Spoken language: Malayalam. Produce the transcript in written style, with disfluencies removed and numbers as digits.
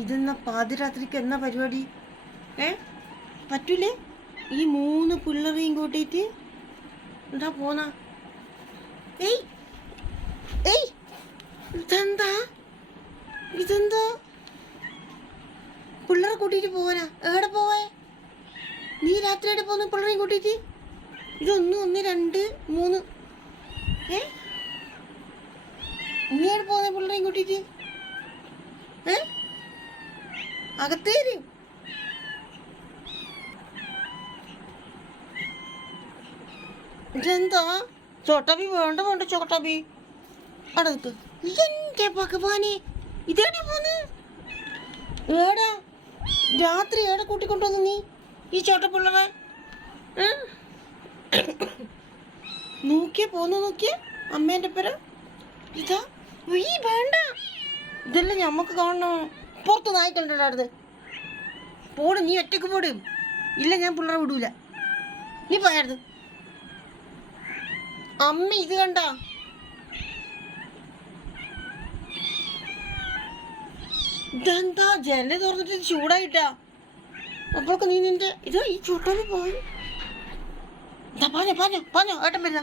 ഇതെന്നാ പാതിരാത്രിക്ക് എന്നാ പരിപാടി? പറ്റൂലേ? ഈ 3 പിള്ളേരെയും കൂട്ടിയിട്ട് എന്താ പോന്ന? ഏയ് ഏയ് ഇതെന്താ ഇതെന്താ? പിള്ളേരെ കൂട്ടിയിട്ട് പോവാനാ? എവിടെ പോവേ? നീ രാത്രി എവിടെ പോന്നു പിള്ളേരെയും കൂട്ടിയിട്ട്? ഇത് 1 2 3. നീ എവിടെ പോന്നെ പിള്ളേരെയും കൂട്ടിയിട്ട്? അകത്തേര്. ഇതെന്താ ചോട്ടാബി? വേണ്ട വേണ്ട ചോട്ടാബി, അവിടെ നിൽക്ക്. എന്റെ ഭഗവാനെ, ഇതേടി പോന്ന്? ഏടാ രാത്രി ഏടെ കൂട്ടിക്കൊണ്ടുവന്നു നീ ഈ ചോട്ടപ്പിള്ളറെ? നോക്കിയേ പോന്നു, നോക്കിയേ അമ്മേൻ്റെ പേര് ഇതാ. ഈ വേണ്ട, ഇതെല്ലാം ഞമ്മക്ക് കാണണോ? പുറത്ത് നായിക്കണ്ടാടുന്നത്. പോടും, നീ ഒറ്റക്ക് പോടും. ഇല്ല, ഞാൻ പിള്ളേരെ വിടൂല. നീ പോയായിരുന്നു. അമ്മ ഇത് കണ്ട? ഇതെന്താ ജനല് തുറന്നിട്ട് ചൂടായിട്ടാ? അപ്പോഴൊക്കെ നീ നിന്റെ ഇത് ഈ ചൂട്ടോട് പോയി. പാഞ്ഞോ പാഞ്ഞോ പാഞ്ഞോ, ഏട്ടൻ വരുന്ന.